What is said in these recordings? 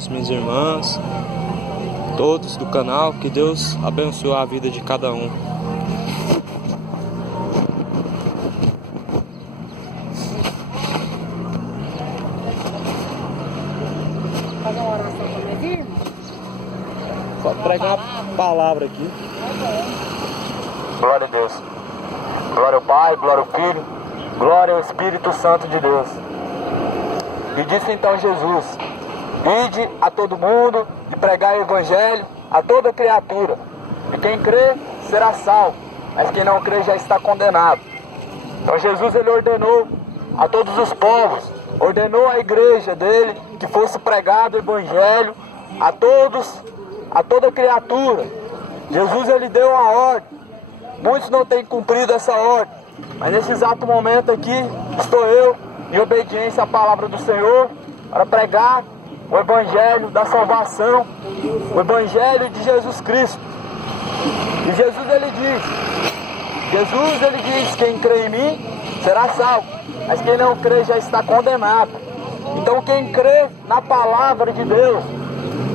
irmãos, minhas irmãs, todos do canal. Que Deus abençoe a vida de cada um. Fazer uma oração para meus irmãos? Só pregar uma palavra aqui. Glória a Deus. Glória ao Pai, glória ao Filho, glória ao Espírito Santo de Deus. E disse então Jesus: ide a todo mundo e pregai o Evangelho a toda criatura. E quem crê será salvo, mas quem não crê já está condenado. Então Jesus ele ordenou a todos os povos, ordenou à igreja dele que fosse pregado o Evangelho a toda criatura. Jesus ele deu a ordem. Muitos não têm cumprido essa ordem, mas nesse exato momento aqui estou eu, em obediência à palavra do Senhor, para pregar o Evangelho da salvação, o Evangelho de Jesus Cristo. E Jesus ele diz, quem crê em mim será salvo, mas quem não crê já está condenado. Então quem crê na palavra de Deus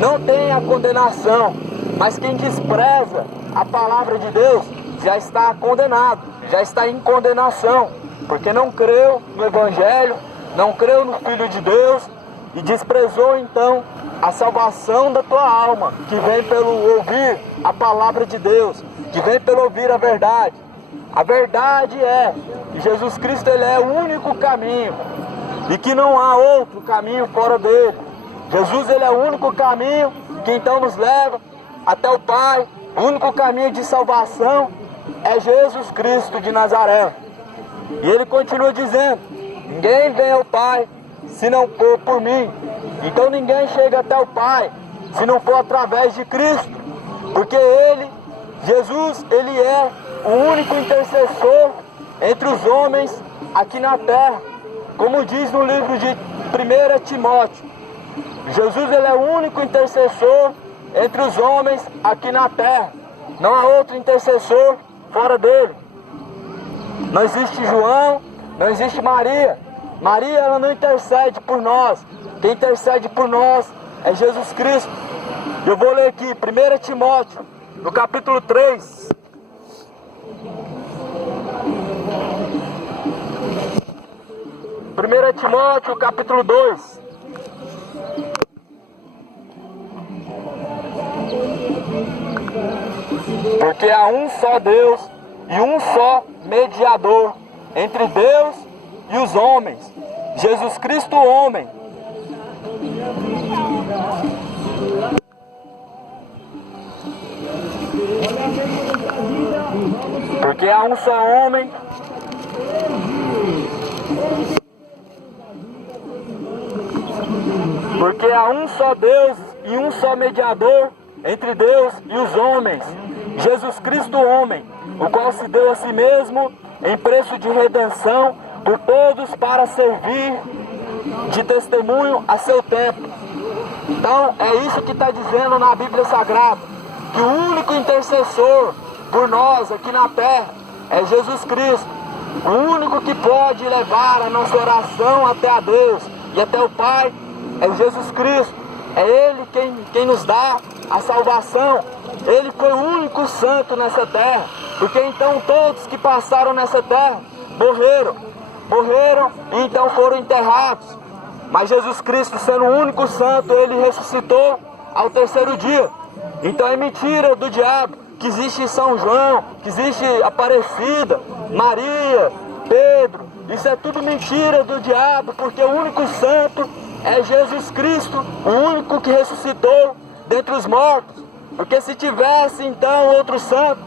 não tem a condenação, mas quem despreza a palavra de Deus já está condenado, já está em condenação, porque não creu no Evangelho, não creu no Filho de Deus e desprezou então a salvação da tua alma, que vem pelo ouvir a palavra de Deus, que vem pelo ouvir a verdade. A verdade é que Jesus Cristo ele é o único caminho e que não há outro caminho fora dele. Jesus ele é o único caminho que então nos leva até o Pai. O único caminho de salvação é Jesus Cristo de Nazaré. E ele continua dizendo: ninguém vem ao Pai se não for por mim. Então ninguém chega até o Pai se não for através de Cristo, porque Jesus, ele é o único intercessor entre os homens aqui na terra. Como diz no livro de 1 Timóteo, Jesus ele é o único intercessor entre os homens aqui na terra. Não há outro intercessor fora dele. Não existe João, não existe Maria. Maria ela não intercede por nós. Quem intercede por nós é Jesus Cristo. Eu vou ler aqui 1 Timóteo, no capítulo 3. Primeira Timóteo, capítulo 2. Porque há um só Deus e um só mediador entre Deus e os homens, Jesus Cristo homem. Porque há um só homem. Porque há um só Deus e um só mediador entre Deus e os homens, Jesus Cristo homem, o qual se deu a si mesmo em preço de redenção por todos para servir de testemunho a seu tempo. Então é isso que está dizendo na Bíblia Sagrada, que o único intercessor por nós aqui na terra é Jesus Cristo. O único que pode levar a nossa oração até a Deus e até o Pai é Jesus Cristo. É Ele quem nos dá a salvação. Ele foi o único santo nessa terra, porque então todos que passaram nessa terra morreram e então foram enterrados. Mas Jesus Cristo, sendo o único santo, ele ressuscitou ao terceiro dia. Então é mentira do diabo que existe São João, que existe Aparecida, Maria, Pedro. Isso é tudo mentira do diabo, porque o único santo é Jesus Cristo, o único que ressuscitou dentre os mortos. Porque se tivesse então outro santo,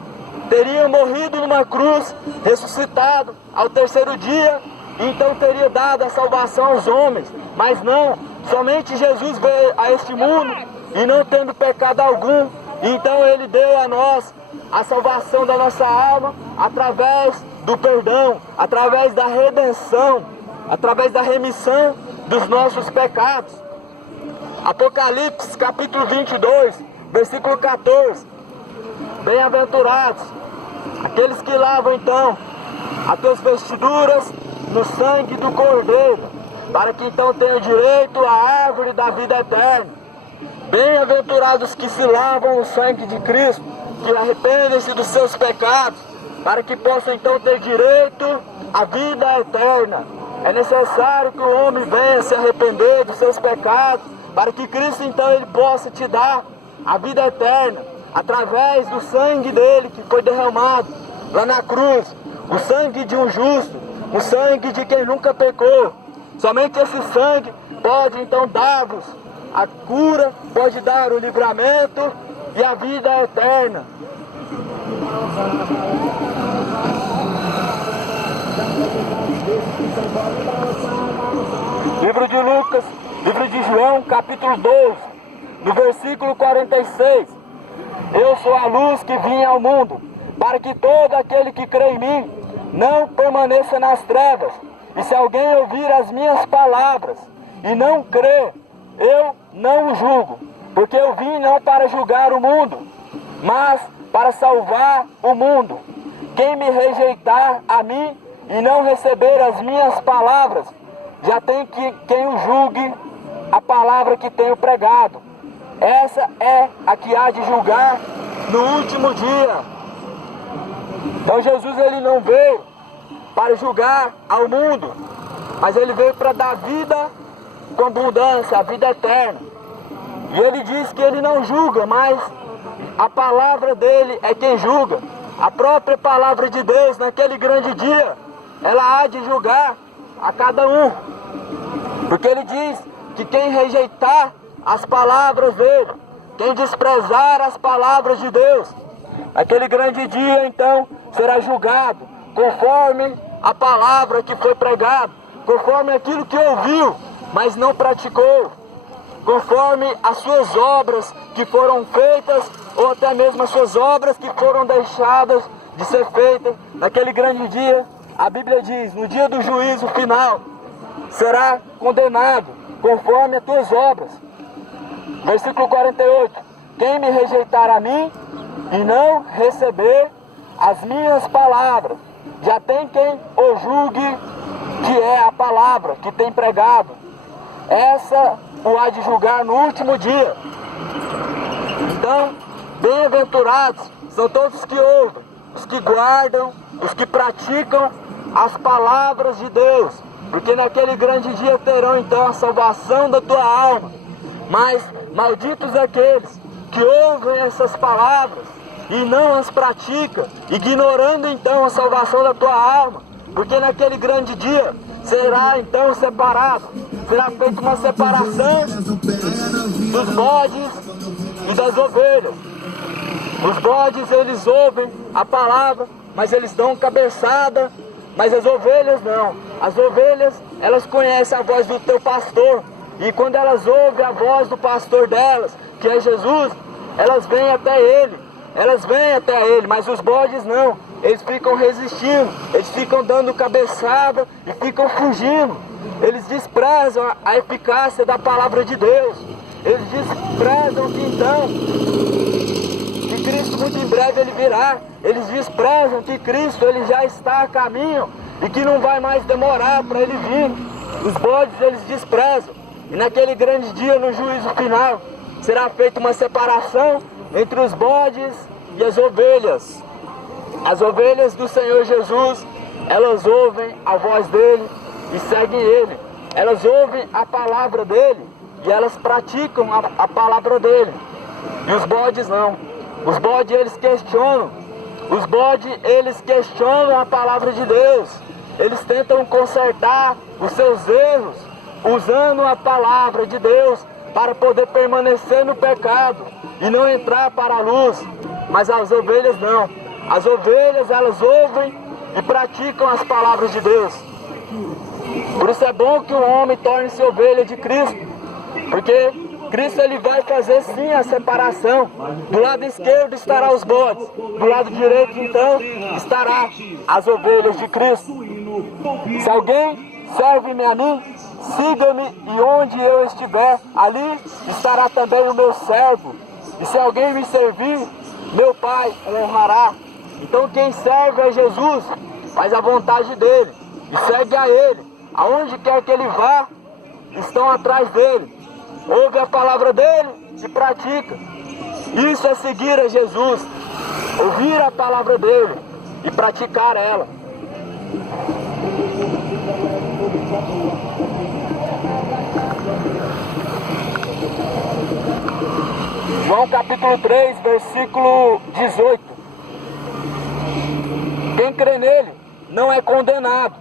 teria morrido numa cruz, ressuscitado ao terceiro dia, então teria dado a salvação aos homens. Mas não, somente Jesus veio a este mundo e não tendo pecado algum, então ele deu a nós a salvação da nossa alma através do perdão, através da redenção, através da remissão dos nossos pecados. Apocalipse capítulo 22, versículo 14. Bem-aventurados aqueles que lavam então as tuas vestiduras no sangue do Cordeiro, para que então tenham direito à árvore da vida eterna. Bem-aventurados que se lavam o sangue de Cristo, que arrependem-se dos seus pecados, para que possam então ter direito à vida eterna. É necessário que o homem venha se arrepender dos seus pecados, para que Cristo então ele possa te dar a vida eterna, através do sangue dele que foi derramado lá na cruz, o sangue de um justo, o sangue de quem nunca pecou. Somente esse sangue pode então dar-vos a cura, pode dar o livramento e a vida eterna. Livro de Lucas, livro de João, capítulo 12, no versículo 46. Eu sou a luz que vim ao mundo, para que todo aquele que crê em mim não permaneça nas trevas. E se alguém ouvir as minhas palavras e não crer, eu não o julgo, porque eu vim não para julgar o mundo, mas para salvar o mundo. Quem me rejeitar a mim e não receber as minhas palavras, já tem quem o julgue a palavra que tenho pregado. Essa é a que há de julgar no último dia. Então Jesus ele não veio para julgar ao mundo, mas ele veio para dar vida com abundância, a vida eterna. E ele diz que ele não julga, mas a palavra dele é quem julga. A própria palavra de Deus, naquele grande dia, ela há de julgar a cada um. Porque ele diz que quem rejeitar as palavras dele, quem desprezar as palavras de Deus, naquele grande dia, então, será julgado conforme a palavra que foi pregada, conforme aquilo que ouviu, mas não praticou, conforme as suas obras que foram feitas, ou até mesmo as suas obras que foram deixadas de ser feitas. Naquele grande dia, a Bíblia diz, no dia do juízo final, será condenado conforme as tuas obras. Versículo 48, quem me rejeitar a mim e não receber as minhas palavras, já tem quem o julgue, que é a palavra que tem pregado. Essa o há de julgar no último dia. Então, bem-aventurados são todos os que ouvem, os que guardam, os que praticam as palavras de Deus, porque naquele grande dia terão então a salvação da tua alma. Mas malditos aqueles que ouvem essas palavras e não as praticam, ignorando então a salvação da tua alma, porque naquele grande dia será então separado, será feita uma separação dos bodes e das ovelhas. Os bodes eles ouvem a palavra, mas eles dão cabeçada, mas as ovelhas não. As ovelhas elas conhecem a voz do teu pastor, e quando elas ouvem a voz do pastor delas, que é Jesus, elas vêm até ele. Elas vêm até ele, mas os bodes não. Eles ficam resistindo, eles ficam dando cabeçada e ficam fugindo. Eles desprezam a eficácia da palavra de Deus. Eles desprezam que então, que Cristo muito em breve ele virá. Eles desprezam que Cristo ele já está a caminho e que não vai mais demorar para ele vir. Os bodes eles desprezam. E naquele grande dia, no juízo final, será feita uma separação entre os bodes e as ovelhas. As ovelhas do Senhor Jesus, elas ouvem a voz dele e seguem ele. Elas ouvem a palavra dele e elas praticam a palavra dele. E os bodes não. Os bodes eles questionam. Os bodes eles questionam a palavra de Deus. Eles tentam consertar os seus erros usando a palavra de Deus para poder permanecer no pecado e não entrar para a luz. Mas as ovelhas não. As ovelhas elas ouvem e praticam as palavras de Deus. Por isso é bom que o homem torne-se ovelha de Cristo, porque Cristo ele vai fazer sim a separação. Do lado esquerdo estará os bodes, do lado direito então estará as ovelhas de Cristo. Se alguém serve-me a mim, siga-me, e onde eu estiver, ali estará também o meu servo. E se alguém me servir, meu Pai o honrará. Então quem serve a Jesus faz a vontade dele e segue a ele. Aonde quer que ele vá, estão atrás dele. ouve a palavra dele e pratica. Isso é seguir a Jesus, ouvir a palavra dele e praticar ela. João capítulo 3, versículo 18. Quem crê nele não é condenado,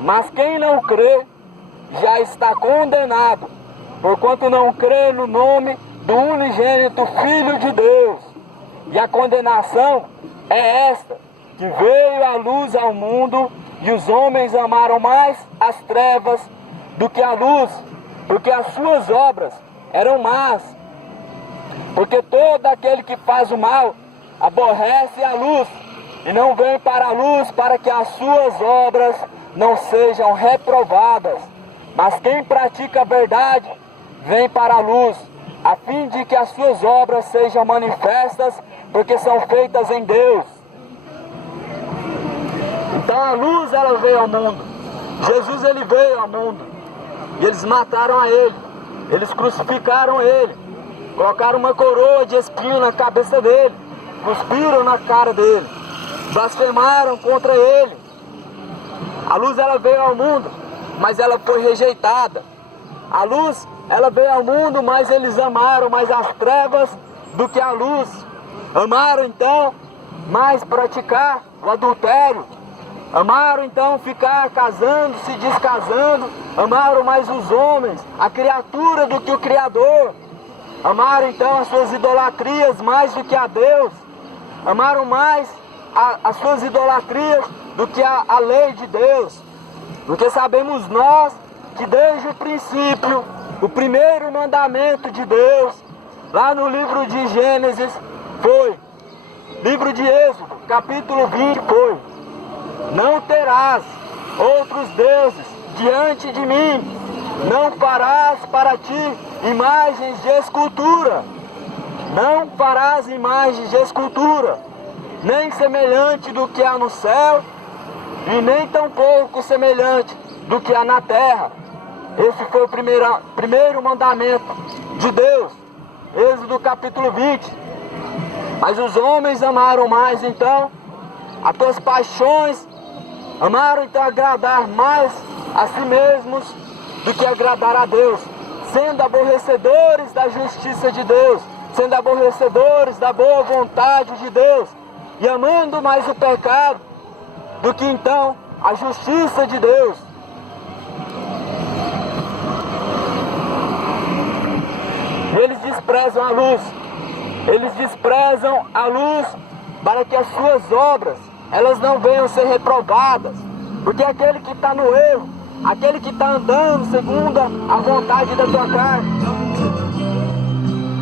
mas quem não crê já está condenado, porquanto não crê no nome do unigênito Filho de Deus. E a condenação é esta, que veio a luz ao mundo, e os homens amaram mais as trevas do que a luz, porque as suas obras eram más. Porque todo aquele que faz o mal aborrece a luz, e não vem para a luz para que as suas obras não sejam reprovadas. Mas quem pratica a verdade vem para a luz, a fim de que as suas obras sejam manifestas, porque são feitas em Deus. Então a luz, ela veio ao mundo. Jesus, ele veio ao mundo. E eles mataram a ele. Eles crucificaram ele. Colocaram uma coroa de espinho na cabeça dele. Cuspiram na cara dele. Blasfemaram contra ele. A luz, ela veio ao mundo, mas ela foi rejeitada. A luz, ela veio ao mundo, mas eles amaram mais as trevas do que a luz. Amaram então mais praticar o adultério. Amaram então ficar casando, se descasando. Amaram mais os homens, a criatura, do que o Criador. Amaram então as suas idolatrias mais do que a Deus. Amaram mais as suas idolatrias do que a lei de Deus. Porque sabemos nós que desde o princípio, o primeiro mandamento de Deus, lá no livro de Gênesis, foi, livro de Êxodo, capítulo 20, foi: não terás outros deuses diante de mim, não farás para ti imagens de escultura, não farás imagens de escultura, nem semelhante do que há no céu, e nem tampouco semelhante do que há na terra. Esse foi o primeiro mandamento de Deus, Êxodo capítulo 20. Mas os homens amaram mais então as tuas paixões, amaram então agradar mais a si mesmos do que agradar a Deus, sendo aborrecedores da justiça de Deus, sendo aborrecedores da boa vontade de Deus, e amando mais o pecado do que então a justiça de Deus. Eles desprezam a luz. Eles desprezam a luz para que as suas obras, elas não venham ser reprovadas. Porque aquele que está no erro, aquele que está andando segundo a vontade da tua carne,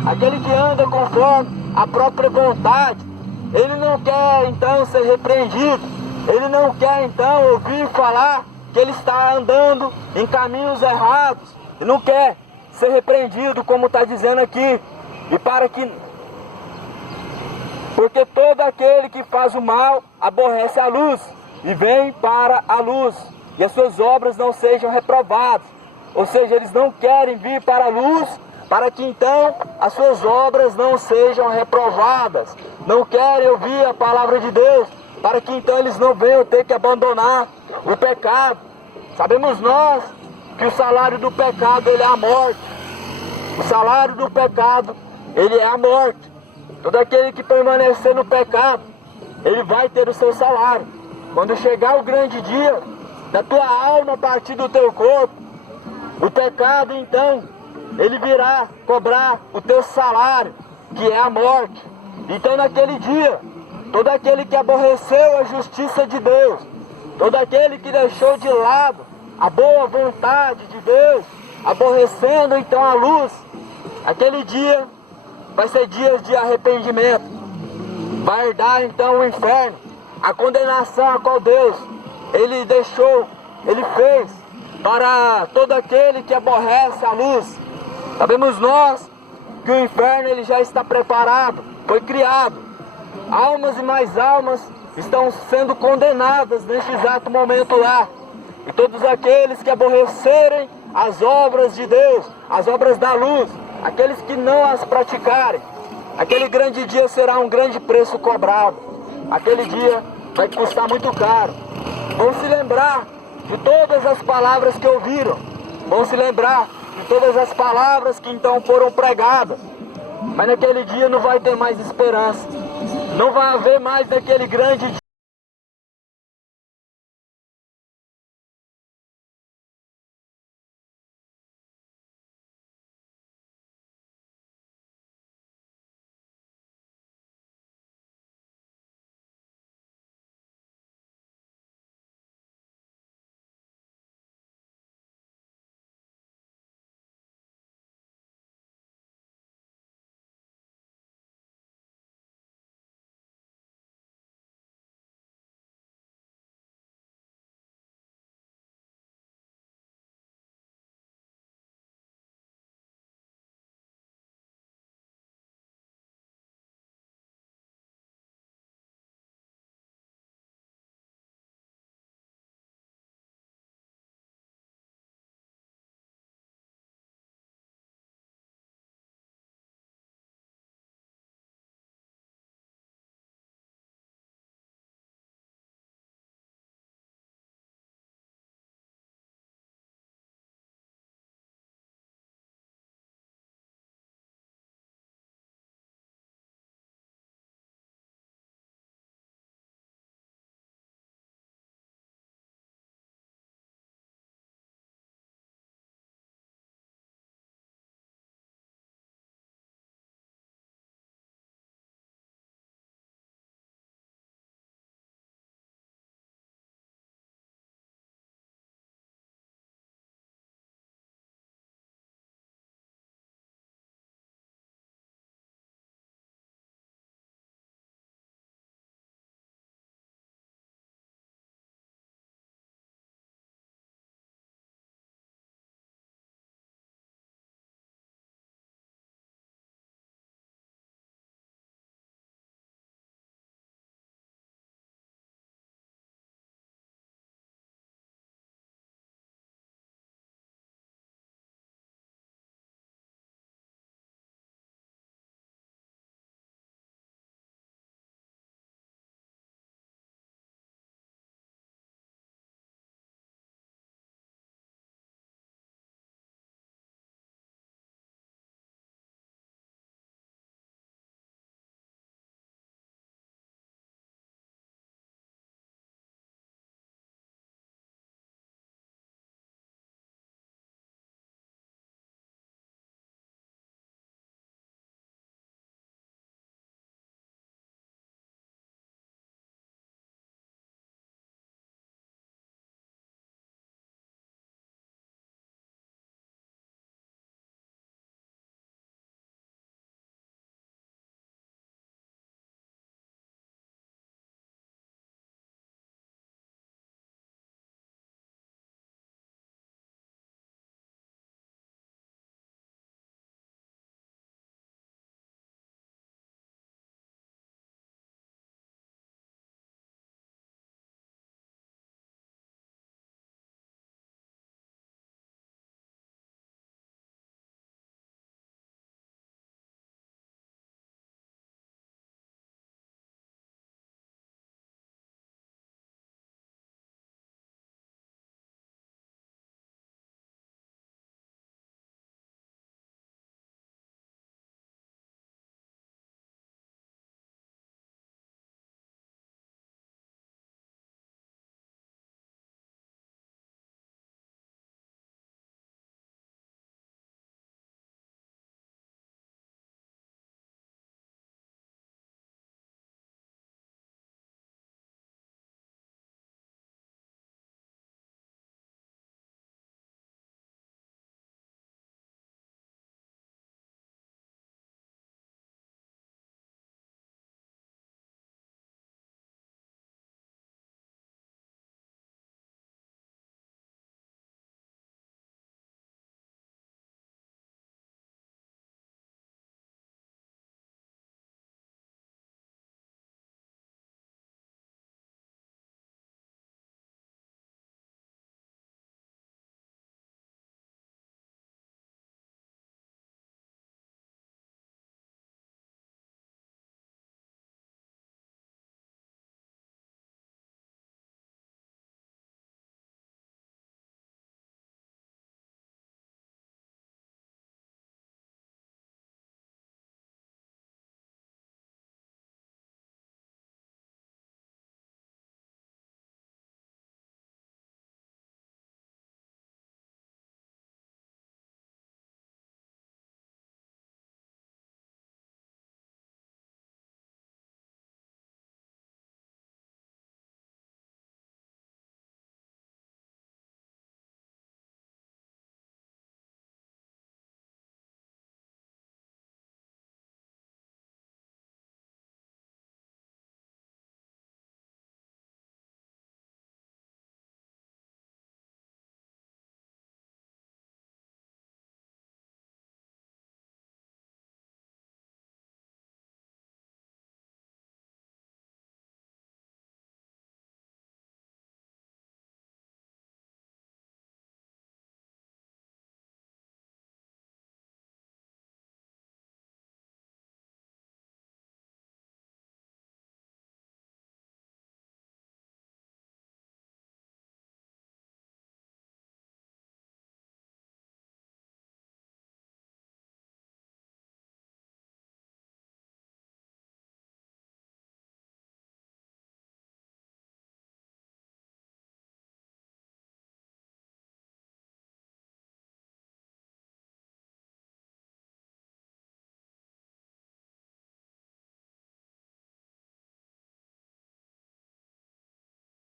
aquele que anda conforme a própria vontade, ele não quer então ser repreendido. Ele não quer então ouvir falar que ele está andando em caminhos errados. Ele não quer ser repreendido, como está dizendo aqui. E porque todo aquele que faz o mal aborrece a luz e vem para a luz, e as suas obras não sejam reprovadas. Ou seja, eles não querem vir para a luz para que então as suas obras não sejam reprovadas. Não querem ouvir a palavra de Deus para que então eles não venham ter que abandonar o pecado. Sabemos nós que o salário do pecado, ele é a morte. O salário do pecado, ele é a morte. Todo aquele que permanecer no pecado, ele vai ter o seu salário. Quando chegar o grande dia da tua alma a partir do teu corpo, o pecado então, ele virá cobrar o teu salário, que é a morte. Então naquele dia, todo aquele que aborreceu a justiça de Deus, todo aquele que deixou de lado a boa vontade de Deus, aborrecendo então a luz, aquele dia vai ser dia de arrependimento. Vai herdar então o inferno, a condenação a qual Deus, ele deixou, ele fez para todo aquele que aborrece a luz. Sabemos nós que o inferno, ele já está preparado, foi criado. Almas e mais almas estão sendo condenadas neste exato momento lá. E todos aqueles que aborrecerem as obras de Deus, as obras da luz, aqueles que não as praticarem, aquele grande dia será um grande preço cobrado. Aquele dia vai custar muito caro. Vão se lembrar de todas as palavras que ouviram. Vão se lembrar de todas as palavras que então foram pregadas. Mas naquele dia não vai ter mais esperança. Não vai haver mais naquele grande